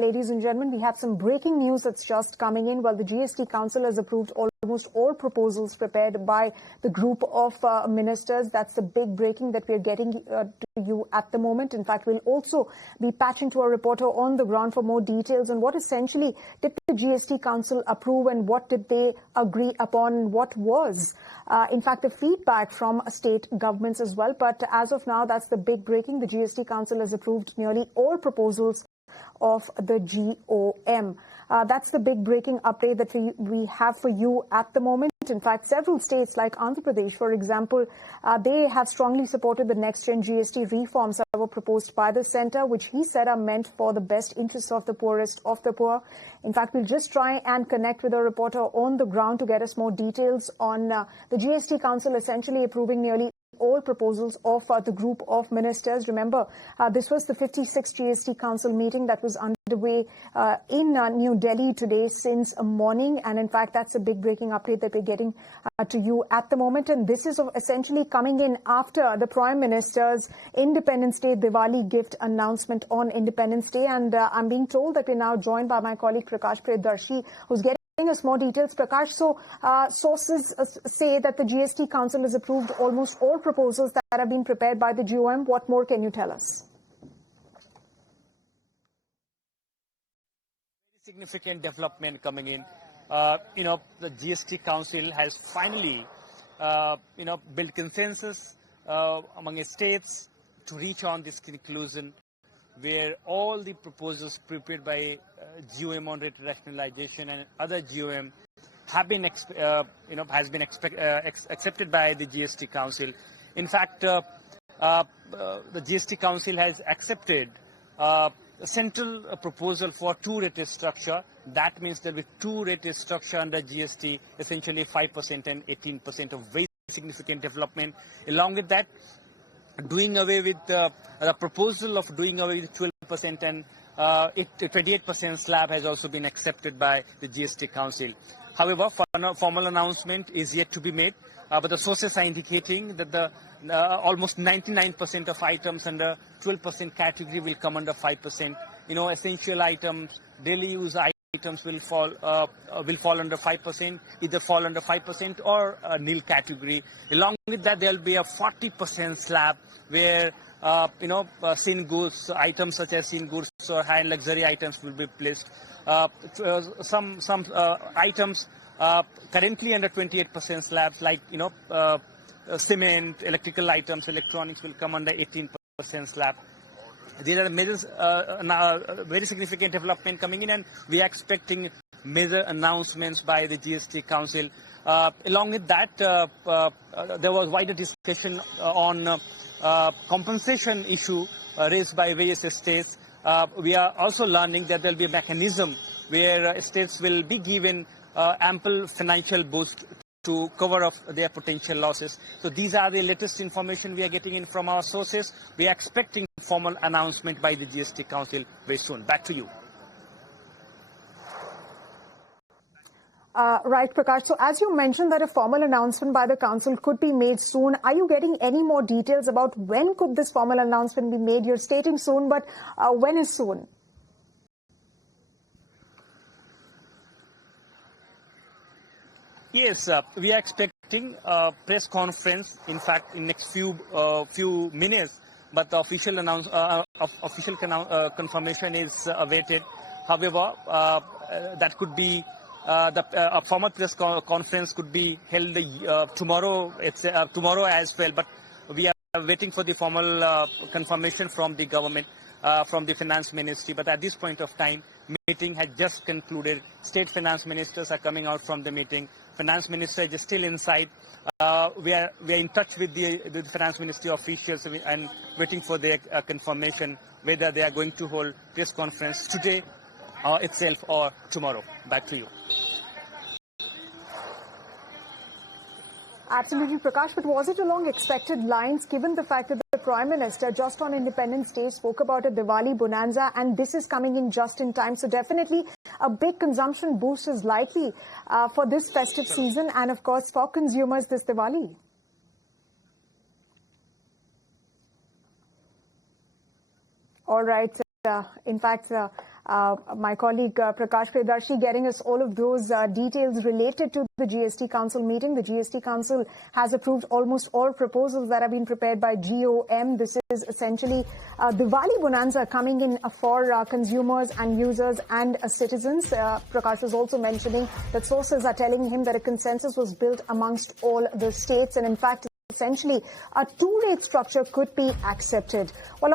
Ladies and gentlemen, we have some breaking news that's just coming in. Well, the GST Council has approved almost all proposals prepared by the group of ministers. That's the big breaking that we're getting to you at the moment. In fact, we'll also be patching to our reporter on the ground for more details on what essentially did the GST Council approve and what did they agree upon, what was, in fact, the feedback from state governments as well. But as of now, that's the big breaking. The GST Council has approved nearly all proposals of the GoM. That's the big breaking update that we have for you at the moment. In fact, several states like Andhra Pradesh, for example, they have strongly supported the next-gen GST reforms that were proposed by the centre, which he said are meant for the best interests of the poorest of the poor. In fact, we'll just try and connect with a reporter on the ground to get us more details on the GST Council essentially approving nearly all proposals of the group of ministers. Remember, this was the 56th GST Council meeting that was underway in New Delhi today since morning. And in fact, that's a big breaking update that we're getting to you at the moment. And this is essentially coming in after the Prime Minister's Independence Day Diwali gift announcement on Independence Day. And I'm being told that we're now joined by my colleague Prakash Priyadarshi, who's getting us more details. Prakash, so sources say that the GST Council has approved almost all proposals that have been prepared by the GoM. What more can you tell us? Very significant development coming in. The GST Council has finally, built consensus among states to reach on this conclusion, where all the proposals prepared by GoM on rate rationalization and other GoM have been, accepted by the GST Council. In fact, the GST Council has accepted a central proposal for two-rated structure. That means there will be two-rated structure under GST, essentially 5% and 18%, of very significant development. Along with that, doing away with the proposal of doing away with 12% and 28% slab has also been accepted by the GST Council. However, formal announcement is yet to be made, but the sources are indicating that the almost 99% of items under 12% category will come under 5%. Essential items, daily use items will fall under 5%, either fall under 5% or nil category. Along with that, there will be a 40% slab where sin goods, items such as sin goods or high-end luxury items will be placed. Some items currently under 28% slabs, like cement, electrical items, electronics, will come under 18% slab. These are the measures, very significant development coming in, and we are expecting major announcements by the GST Council. Along with that, there was wider discussion on compensation issue raised by various states. We are also learning that there will be a mechanism where states will be given ample financial boost to cover up their potential losses. So these are the latest information we are getting in from our sources. We are expecting formal announcement by the GST Council very soon. Back to you. Right, Prakash. So as you mentioned that a formal announcement by the Council could be made soon, are you getting any more details about when could this formal announcement be made? You're stating soon, but when is soon? Yes, we are expecting a press conference, in fact, in next few minutes, but the official confirmation is awaited. However, that could be a formal press conference could be held tomorrow. It's tomorrow as well, but we are waiting for the formal confirmation from the government, from the finance ministry. But at this point of time, meeting has just concluded. State finance ministers are coming out from the meeting. Finance minister is still inside. We are in touch with the finance ministry officials and waiting for their confirmation whether they are going to hold press conference today itself or tomorrow. Back to you. Absolutely, Prakash. But was it along expected lines, given the fact that the Prime Minister just on Independence Day spoke about a Diwali bonanza, and this is coming in just in time? So definitely a big consumption boost is likely for this festive season and, of course, for consumers this Diwali. All right. In fact, My colleague Prakash Priyadarshi getting us all of those details related to the GST Council meeting. The GST Council has approved almost all proposals that have been prepared by GoM. This is essentially Diwali bonanza coming in for consumers and users and citizens. Prakash was also mentioning that sources are telling him that a consensus was built amongst all the states, and in fact, essentially a two-rate structure could be accepted. Well,